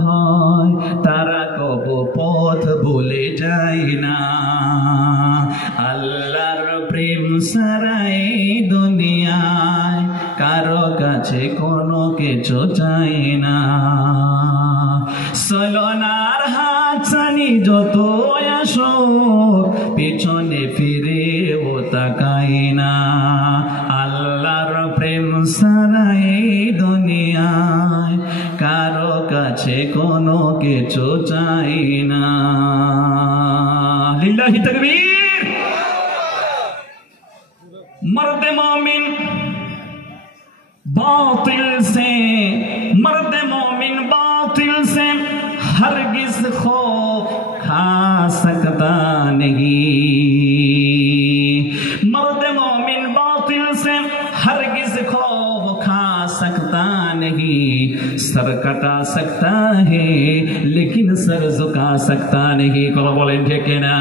ভয় তারা কব পথ ভুলে যায় না। আল্লাহর প্রেম সারাই দুনিয়ায় কারো কাছে কোনো কিছু চাই না। চলনার হাত ছানি যত আসো পিছনে ফিরে ও তাকাই না। আল্লাহর প্রেম সারাই দুনিয়ায় কারো কাছে কোনো কিছু চাই না। লিল্লাহি তাকবীর। मर्द मोमिन बातिल से, मर्द मोमिन बातिल से हरगिज खौफ खा सकता नहीं। मर्द मोमिन बातिल से हरगिज खौफ खा सकता नहीं। सर कटा सकता है लेकिन सर झुका सकता नहीं। কথা বলেন ঠিক না?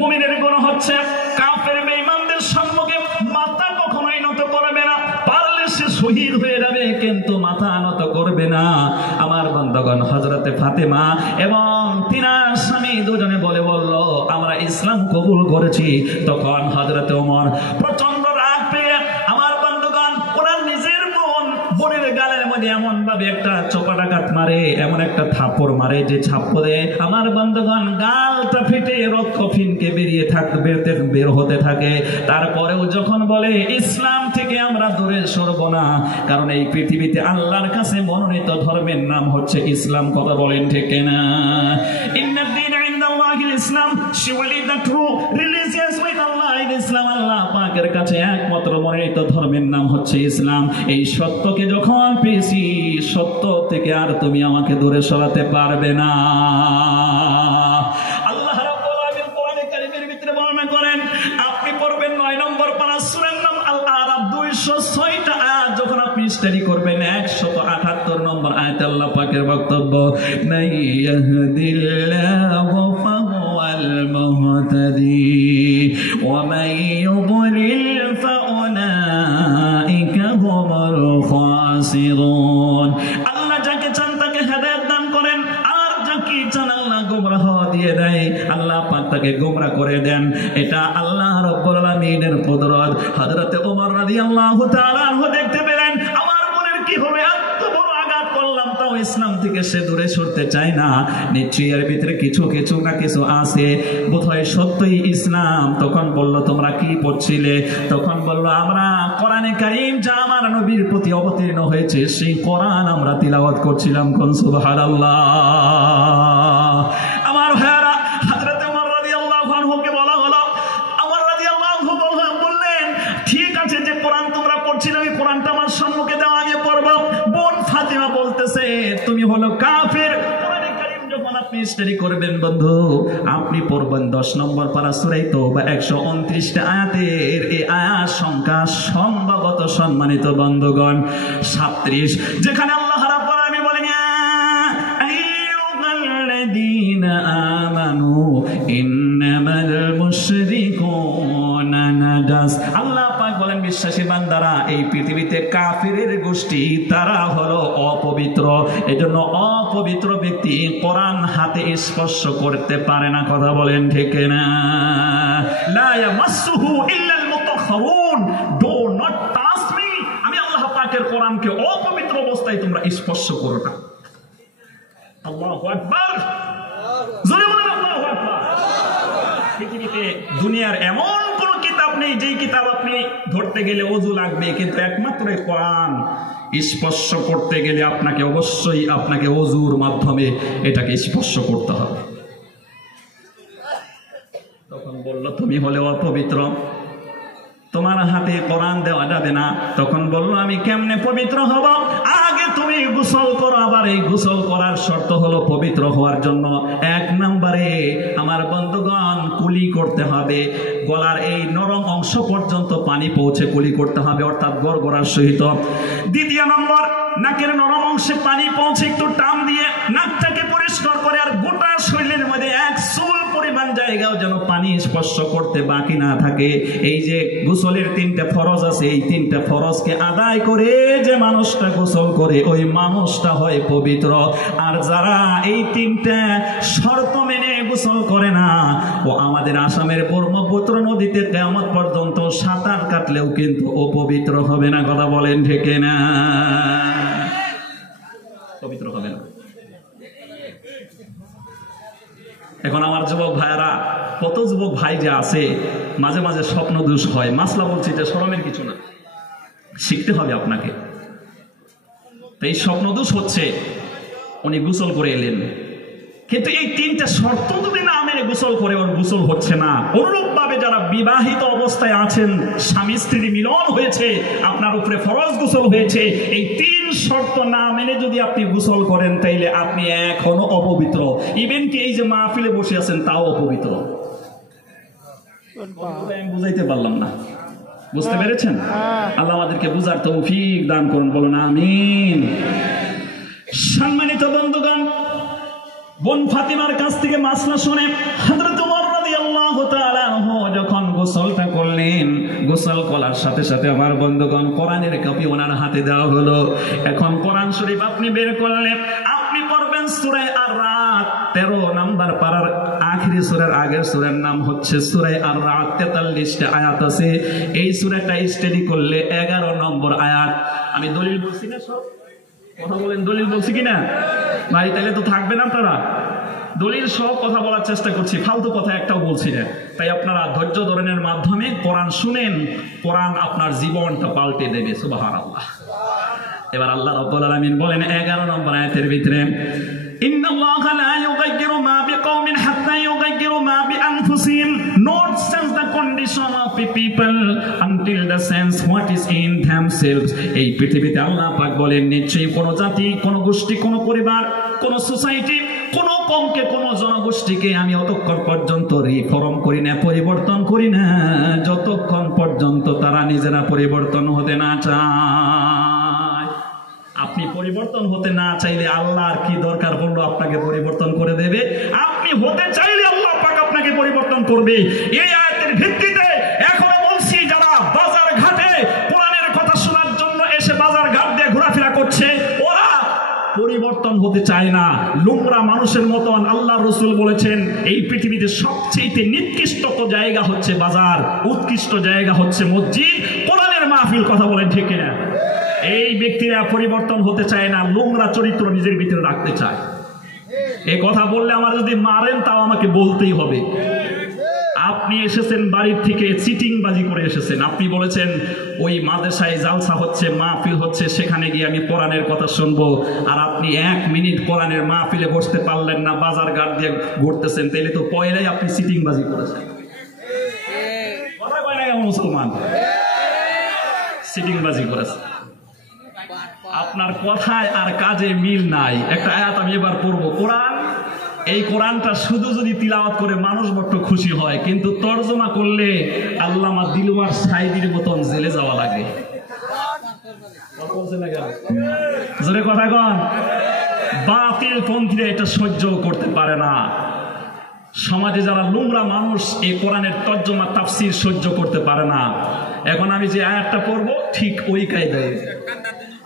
মুমিনের গুণ হচ্ছে কাফের বেঈমানদের সম্মুখে মাথা কখনোই নত করবে না। পারলে সে শহীদ হয়ে যাবে কিন্তু মাথা নত করবে না। আমার বন্ধুগণ, হযরতে ফাতেমা এবং তিনার স্বামী দুজনে বলল আমরা ইসলাম কবুল করেছি। তখন হযরতে ওমর প্রচন্ড রাগ পেয়ে আমার বন্ধুগণ ওনার নিজের বোনের গালের মধ্যে এমন ভাবে একটা চপাটাঘাত মারে, এমন একটা থাপ্পড় মারে যে থাপ্পড়ে আমার বন্ধুগণ গালটা ফেটে রক্ত ফিনকে বের হতে থাকে। তারপরেও যখন বলে ইসলাম থেকে আমরা দূরে সরব না, কারণ এই পৃথিবীতে আল্লাহর কাছে মনোনীত ধর্মের নাম হচ্ছে ইসলাম। কথা বলেন ঠিক না? ইন্নাদ দীন ইনদাল্লাহিল ইসলাম, surely the true religious with Allah is Islam। আল্লাহ পাকের কাছে একমাত্র মনোনীত ধর্মের নাম হচ্ছে ইসলাম। এই সত্যকে যখন পেয়েছি, সত্য থেকে আর তুমি আমাকে দূরে সরাতে পারবে না। আল্লাহ রাব্বুল আলামিন কোরআনে কারীমের ভিতরে বর্ণনা করেন, আপনি পড়বেন 9 নম্বর পারা সূরার নাম আল আরাফ 206টা আয়াত যখন আপনি স্টাডি করবেন 178 নম্বর আয়াতে আল্লাহ পাকের বক্তব্য, মান ইয়াহদিল্লাহু ফাহুয়াল মুহতাদি ওয়া মান ইউদ্লিল ফাউলাইকা হুমুল খাসিরুন। আল্লাহ যাকে চান তাকে হেদায়েত দান করেন, আর যাকে চান আল্লাহ গোমরাহ দিয়ে দেয়। আল্লাহ পাক তাকে গোমরাহ করে দেন। এটা আল্লাহ রাব্বুল আলামিনের কুদরত। হযরত ওমর রাদিয়াল্লাহু তাআলা আনহু দেখতে পেলেন আমার বোনের কি হবে, এত বড় আঘাত করলাম তাও ইসলাম থেকে সে দূরে সরতে চায় না। নিশ্চয়ই এর ভিতরে কিছু না কিছু আছে, বোধহয় সত্যই ইসলাম। তখন বলল তোমরা কি পড়ছিলে? তখন বলল আমরা কোরআনে কারীম যা আমার নবীর প্রতি অবতীর্ণ হয়েছে সেই কোরআন আমরা তিলাওয়াত করছিলাম। কোন সুবহানাল্লাহ। আমার ভাইরা, হযরত ওমর রাদিয়াল্লাহু আনহুকে বলা হলো, ওমর রাদিয়াল্লাহু আনহু বললেন ঠিক আছে, যে কোরআন তোমরা পড়ছিলে ওই কোরআনটা আমার সম্মুখে দাও, আমি পড়ব। বোন ফাতিমা বলতেছে তুমি হলো কাফের। কোরআনে কারীম যখন আপনি স্টাডি করবেন বন্ধু, আপনি পড়বেন 10 নম্বর পারা সূরা তাওবা 129টা আয়াতের এই আয়াত সংখ্যা সম্ভবত সম্মানিত বন্ধুগণ 37, যেখানে আল্লাহ রাব্বুল আলামিন বলেন আইয়ুহাল্লাযীনা আমানু ইন্নামাল মুশরিকুনা নাজাস। আল্লাহ পাক বলেন বিশ্বাসী বান্দারা, এই পৃথিবীতে কাফিরের গোষ্ঠী তারা হলো অপবিত্র। এজন্য অপবিত্র ব্যক্তি কোরআন হাতে স্পর্শ করতে পারে না। কথা বলেন ঠিক না? লা ইয়ামাসসুহু ইল্লাল মুতাহহারুন, ডু নট টাচ মি। আমি আল্লাহ পাকের কোরআনকে অপবিত্র অবস্থায় তোমরা স্পর্শ করো না। আল্লাহু আকবার। জোরে বলেন আল্লাহু আকবার। পৃথিবীতে দুনিয়ার এমন কোন কিতাব নেই যেই কিতাব আপনি ধরতে গেলে ওযু লাগবে, কিন্তু একমাত্র এই কোরআন স্পর্শ করতে গেলে আপনাকে অবশ্যই আপনাকে ওযুর মাধ্যমে এটাকে স্পর্শ করতে হবে। তখন বলল তুমি হলে অপবিত্র, তোমার হাতে কোরআন দেওয়া যাবে না। তখন বলল আমি কেমনে পবিত্র হব? আগে তুমি গোসল করো। আবার এই গোসল করার শর্ত হলো পবিত্র হওয়ার জন্য 1 নম্বরে আমার বন্ধুগণ কুলি করতে হবে। গলার এই নরম অংশ পর্যন্ত পানি পৌঁছে কুলি করতে হবে, অর্থাৎ গড়গড়ার সহিত। 2 নম্বর, নাকের নরম অংশে পানি পৌঁছে একটু টান দিয়ে নাকটাকে পরিষ্কার করে আর গোটা শরীরের মধ্যে 1 চুল পরিমাণ জায়গা জায়গাও যেন পানি স্পর্শ করতে বাকি না থাকে। এই যে গোসলের 3টা ফরজ আছে, এই 3টা ফরজকে আদায় করে যে মানুষটা গোসল করে ওই মানুষটা হয় পবিত্র। আর যারা এই 3টা শর্ত মেনে গোসল করে না, ও আমাদের আসামের ব্রহ্মপুত্র নদীতে কিয়ামত পর্যন্ত সাঁতার কাটলেও কিন্তু অপবিত্র হবে না। কথা বলেন ঠিক না? পবিত্র হবে না। এখন আমার যুবক ভাইরা, কত যুবক ভাই যে আছে মাঝে মাঝে স্বপ্ন দোষ হয়। মাসলা বলছি, এটা শরমের কিছু না, শিখতে হবে আপনাকে। তো এই স্বপ্ন দোষ হচ্ছে, উনি গোসল করে এলেন, কিন্তু এই 3টা শর্ত যদি না মেনে গোসল করে ওর গোসল হচ্ছে না। অনুরূপ ভাবে যারা বিবাহিত অবস্থায় আছেন, স্বামী স্ত্রীর মিলন হয়েছে, আপনার উপরে ফরজ গোসল হয়েছে, এই 3 শর্ত না মেনে যদি আপনি গোসল করেন তাইলে আপনি এখনো অপবিত্র। ইভেন কি এই যে মাহফিলে বসে আছেন তাও অপবিত্র। আমি বুঝাইতে পারলাম না, বুঝতে পেরেছেন? আল্লাহ আমাদেরকে বুঝার তৌফিক দান করুন, বলুন আমিন। সম্মানিত বন্ধুগণ, বোন ফাতিমার কাছ থেকে মাসলা শুনে হযরত ওমর রাদিয়াল্লাহু তাআলা আনহু যখন গোসলটা করলেন, গোসল করার সাথে সাথে আমার বন্ধুগণ কোরআনের কপি ওনার হাতে দেওয়া হলো। এখন কোরআন শরীফ আপনি বের করলেন, আপনি পড়বেন সূরা আর-রাদ 13 নম্বর পারার আখেরি সূরার আগের সূরার নাম হচ্ছে সূরা আর-রাদ। 43টা আয়াত আছে। এই সূরাটা স্টাডি করলে 11 নম্বর আয়াত। আমি দলিল বলছি না? সব কথা বলেন, দলিল বলছি কিনা ভাই? তাহলে তো থাকবেন আপনারা। দলিল সব কথা বলার চেষ্টা করছি, ফালতু কথা একটাও বলছি না। তাই আপনারা ধৈর্য ধরনের মাধ্যমে কোরআন শুনেন, কোরআন আপনার জীবনটা পাল্টে দেবে। সুবহানাল্লাহ। এবার আল্লাহ রাব্বুল আলামিন বলেন 11 নম্বর আয়াতের ভিতরে, ইন্নাল্লাহা লা ইউগাইয়িরু মা বিকওমিন হাত্তা ইউগাইয়িরু মা বিআনফুসিহিম, not change the condition of the people until they change what is in themselves। এই পৃথিবীতে আল্লাহ পাক বলেন, নিশ্চয়ই কোন জাতি, কোন গোষ্ঠী, কোন পরিবার, কোন সোসাইটি, কোন কমকে, কোন জনগোষ্ঠীকে আমি অতক্ষণ পর্যন্ত রিফর্ম করি না, পরিবর্তন করি না, যতক্ষণ পর্যন্ত তারা নিজেরা পরিবর্তন হতে না চায়। আপনি পরিবর্তন হতে না চাইলে আল্লাহর কি দরকার পড়লো আপনাকে পরিবর্তন করে দেবে? আপনি হতে চাইলে আল্লাহ পাক আপনাকে পরিবর্তন করবে। এই আয়াতের ভিত্তিতে এখনো বলছি, যারা বাজার ঘাটে কোরআনের কথা শোনার জন্য এসে বাজার ঘাট দিয়ে ঘোরাফেরা করছে, ওরা পরিবর্তন হতে চায় না, লোমরা মানুষের মতন। আল্লাহ রাসূল বলেছেন, এই পৃথিবীতে সবচেয়ে নিকৃষ্ট জায়গা হচ্ছে বাজার, উৎকৃষ্ট জায়গা হচ্ছে মসজিদ, কোরআনের মাহফিল। কথা বলেন ঠিক কিনা? এই ব্যক্তিরা পরিবর্তন হতে চায় না, লোমরা চরিত্র নিজের ভিতরে রাখতে চায়। এই কথা বললে আমার যদি মারেন তাও আমাকে বলতেই হবে। আপনি এসেছেন বাড়ির থেকে চিটিংবাজি করে এসেছেন, আপনি বলেছেন ওই মাদ্রাসায় জালসা হচ্ছে, মাহফিল হচ্ছে, সেখানে গিয়ে আমি কোরআনের কথা শুনবো, আর আপনি 1 মিনিট কোরআনের মাহফিলে বসতে পারলেন না, বাজার ঘাট দিয়ে ঘুরতেছেন, তাইলে তো পয়লাই আপনি চিটিংবাজি করেছেন। কথা কয় না মুসলমান? চিটিংবাজি করেছেন। আপনার কথায় আর কাজে মিল নাই। একটা আয়াত আমি এবার পড়বো, কোরআন, এই কোরআনটা শুধু যদি তিলাওয়াত করে মানুষ বড্ড খুশি হয়, কিন্তু তরজমা করলে আল্লামা দিলওয়ার সাইদির মতন জেলে যাওয়া লাগে। জোরে কথা কন। বাতিল পন্থীরা এটা সহ্য করতে পারে না। সমাজে যারা নোংরা মানুষ এই কোরআনের তর্জমা তাফসীর সহ্য করতে পারে না। এখন আমি যে আয়াতটা পড়বো ঠিক ওই কায়দায়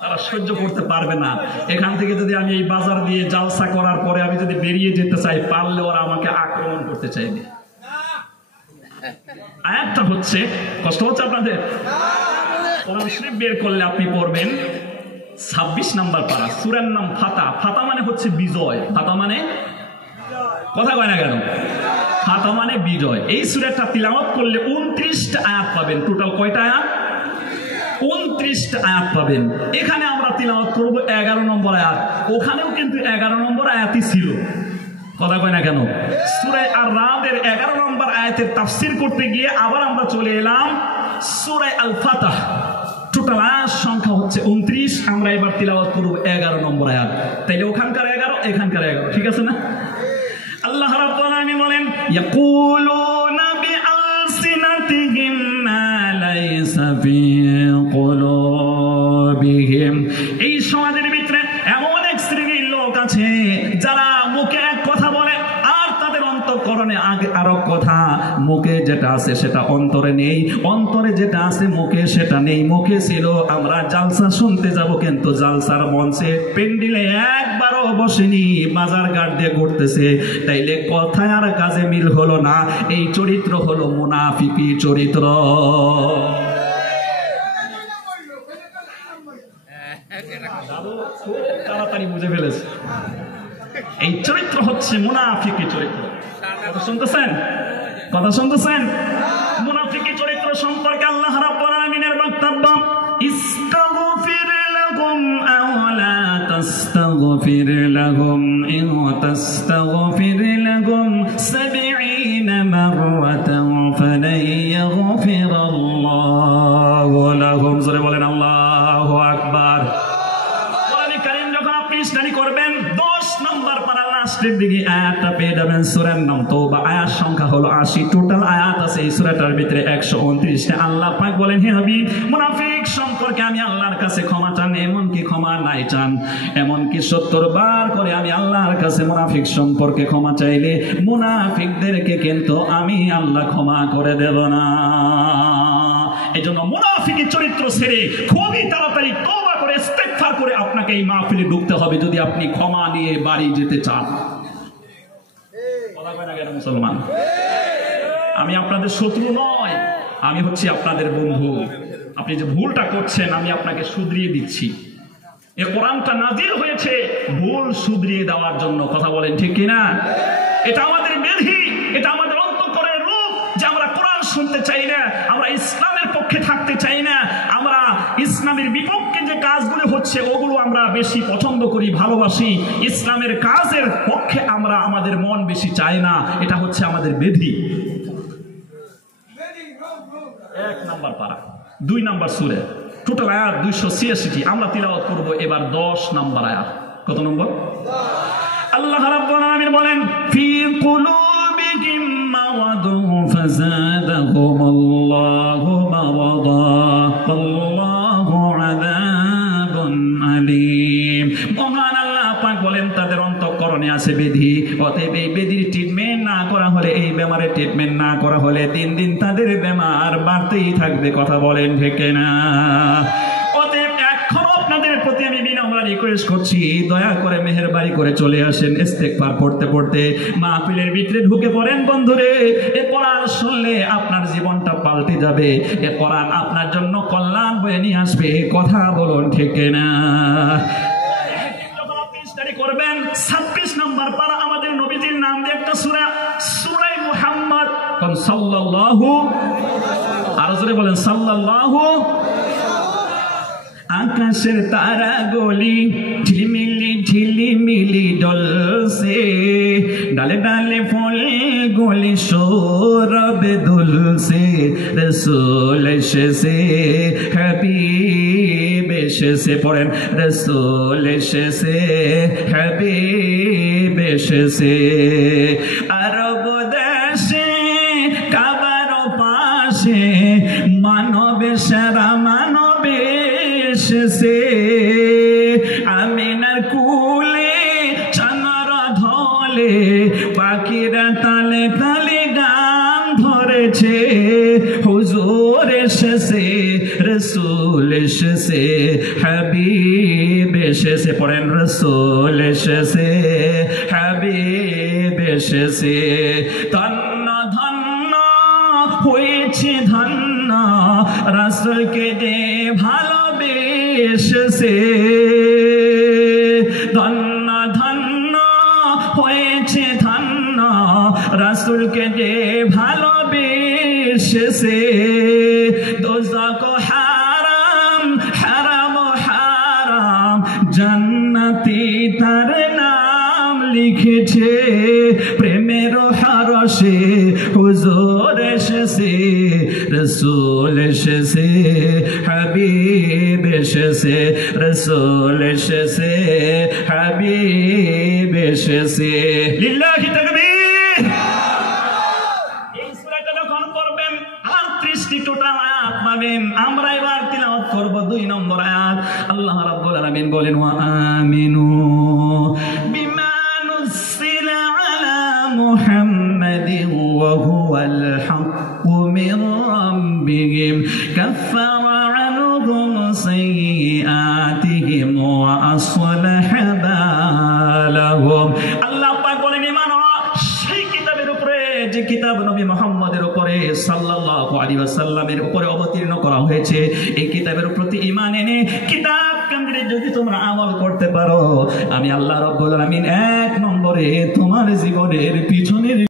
তারা সহ্য করতে পারবে না। এখান থেকে যদি আমি এই বাজার দিয়ে জালসা করার পরে আমি যদি বেরিয়ে যেতে চাই, পারলে ওরা আমাকে আক্রমণ করতে চাইবে। আয়াতটা হচ্ছে, কষ্ট হচ্ছে আপনাদের? কোরআন শরীফ বের করলে আপনি পড়বেন 26 নম্বর পারা, সূরার নাম ফাতা। ফাতা মানে হচ্ছে বিজয়। ফাতা মানে, কথা কয় না কেন? ফাতা মানে বিজয়। এই সূরাটা তিলাওয়াত করলে 29টা আয়াত পাবেন। টোটাল কয়টা আয়াত? 29টা আয়াত পাবেন। এখানে আমরা তিলাওয়াত করব 11 নম্বর আয়াত। ওখানেও কিন্তু 11 নম্বর আয়াতই ছিল। কথা কয় না কেন? সূরা আর-রাদের 11 নম্বর আয়াতের তাফসীর করতে গিয়ে আবার আমরা চলে এলাম সূরা আল-ফাতহ। টোটাল আয়াত সংখ্যা হচ্ছে 29। আমরা এবার তিলাওয়াত করব 11 নম্বর আয়াত। তাইলে ওখানকার 11, এখানকার 11, ঠিক আছে না? আল্লাহ রাব্বুল আলামিন বলেন, ইয়াকুলুনা বিআলসিনাতিহিম মা লাইসা ফি কুলুবিহিম। এই সমাজের ভিতরে এমন এক শ্রেণীর লোক আছে যারা মুখে এক কথা বলে আর তাদের অন্তঃকরণে মানে আরো কথা, মুখে যেটা আছে সেটা অন্তরে নেই, অন্তরে যেটা আছে মুখে সেটা নেই। মুখে ছিল আমরা জালসা শুনতে যাব, কিন্তু জালসার মঞ্চে পেন্ডিলে একবারও বসেনি, বাজার ঘাট দিয়ে ঘুরতেছে। তাইলে কথায় আর কাজে মিল হলো না। এই চরিত্র হলো মুনাফিকি চরিত্র। তাড়াতাড়ি বুঝে ফেলেছে, এই চরিত্র হচ্ছে মুনাফিকি চরিত্র। কথা শুনতেছেন? কথা শুনতেছেন? মুনাফিকি চরিত্র সম্পর্কে আল্লাহ রাব্বুল আলামিনের বক্তব্য, ইস্তাগফির লাহুম আও লা তাস্তাগফির লাহুম ইন তাস্তাগফির লাহুম 70 মাররাতান ফালান ইয়াগফিরাল্লাহু লাহুম। জোরে বলেন আল্লাহু আকবার। কোরআন কারীম যখন আপনি স্টাডি করবেন 10 নম্বর পারা লাস্টের দিকে আয়াতটা পেয়ে যাবেন। সূরার নাম তওবা, আয়াত সংখ্যা হলো 80। টোটাল আয়াত আছে এই সূরাটার ভিতরে 129টা। আল্লাহ পাক বলেন, হে হাবিব, মুনাফিক সম্পর্কে আমি আল্লাহর কাছে ক্ষমা চান, এমনকি ক্ষমা নাই চান, এমনকি 70 বার করে আমি আল্লাহর কাছে মুনাফিক সম্পর্কে ক্ষমা চাইলে মুনাফিকদেরকে কিন্তু আমি আল্লাহ ক্ষমা করে দেব না। এজন্য মুনাফিকি চরিত্র ছেড়ে খুবই তাড়াতাড়ি তওবা করে ইস্তেগফার করে আপনাকে এই মাহফিলে ঢুকতে হবে যদি আপনি ক্ষমা নিয়ে বাড়ি যেতে চান। কথা কয় না কেন মুসলমান? আমি আপনাদের শত্রু নয়, আমি হচ্ছি আপনাদের বন্ধু। আপনি যে ভুলটা করছেন আমি আপনাকে শুধরিয়ে দিচ্ছি। এই কোরআনটা নাজিল হয়েছে ভুল শুধরিয়ে দেওয়ার জন্য। কথা বলেন ঠিক কিনা? এটা আমাদের বিধি, এটা আমাদের অন্তঃকরণের রূপ যে আমরা কোরআন শুনতে চাই না, আমরা ইসলামের পক্ষে থাকতে চাই না, আমরা ইসলামের বিপক্ষে যে কাজগুলো হচ্ছে ওগুলো আমরা বেশি পছন্দ করি, ভালোবাসি। ইসলামের কাজের পক্ষে আমরা আমাদের মন বেশি চাই না। এটা হচ্ছে আমাদের বিধি। 1 নম্বর পারা, 2 নম্বর সূরা, টোটাল আয়াত 286টি। আমরা তিলাওয়াত করব এবার 10 নম্বর আয়াত। কত নম্বর? আল্লাহ রাব্বুল আলামিন বলেন, ফি কুলুবিহিম মারাদুন ফাযাদাহুমুল্লাহু মারাদা আল্লাহু আযাবুন আলীম। মহান আল্লাহ পাক বলেন তাদের অন্তঃকরণে আছে বেধি, অতএব এই বেধির ট্রিটমেন্ট না করা হলে, এই বেমারের ট্রিটমেন্ট না করা হলে দিন দিন তাদের বেমার বাড়তেই থাকবে। কথা বলেন ঠিক না? অতএব এখন আপনাদের প্রতি আমি বিনম্র রিকোয়েস্ট করছি, দয়া করে মেহেরবানি করে চলে আসেন। ইস্তেগফার পড়তে পড়তে মাহফিলের ভিতরে ঢুকে পড়েন। বন্ধুরে, এ কোরআন শুনলে আপনার জীবনটা পাল্টে যাবে, এ কোরআন আপনার জন্য কল্যাণ বয়ে নিয়ে আসবে। কথা বলুন ঠিক না? যখন আপনি স্টাডি করবেন 26 নম্বর পারা, আমাদের নবীজির নাম দিয়ে একটা সূরা, সূরা মুহাম্মদ। কোন সাল্লাল্লাহু, আর জোরে বলেন সাল্লাল্লাহু। আকাশের তারা গলি ঝিলিমিলি ঝিলিমিলি ডলছে, ডালে ডালে ফল গলি সৌরভে দুলছে, রসুল এসেছে হাবিব এসেছে। পড়েন, রসুল এসেছে হাবিব এসেছে। আরব দেশে কাবার পাশে মানবে সারা মানবে এসেছে, আমিনার কুলে চাঁদর ধলে পাখিরা তালে তালে গান ধরেছে, হুজুর এসেছে রসুল এসেছে হাবিব এসেছে। পড়েন, রসুল এসেছে হাবিব এসেছে। ধন্য ধন্য হয়েছে ধন্য রাসূলকে যে ভালোবেসেছে, ধন্য ধন্য হয়েছে ধন্য রাসূলকে যে ভালোবেসেছে। দোজখ হারাম হারাম হারাম জান্নাতি তার নাম লিখেছে, প্রেমের হারসে হুজুর এসেছে রসুল এসেছে হাবিব এসেছে, রসুল এসেছে হাবিব এসেছে। লিল্লাহি তাকবীর। এই সূরাটা যখন পড়বেন 38টি টোটাল আয়াত পাবেন। আমরা এবার তিলাওয়াত করব 2 নম্বর আয়াত। আল্লাহ রাব্বুল আলামিন বলেন, ওয়া আমিনু বিমা নুসিলা আলা মুহাম্মাদিন وهو الحق من ربهم كفر عنهم سيئاتهم وأصلح بالهم আল্লাহ পাক বলেন ঈমান সেই কিতাবের উপরে যে কিতাব নবী মুহাম্মদের উপরে সাল্লাল্লাহু আলাইহি ওয়াসাল্লামের উপরে অবতীর্ণ করা হয়েছে এই কিতাবের প্রতি ঈমান এনে কিতাব কেন্দ্রে যদি তোমরা আমল করতে পারো আমি আল্লাহ রাব্বুল আলামিন এক নম্বরে তোমার জীবনের পিছনের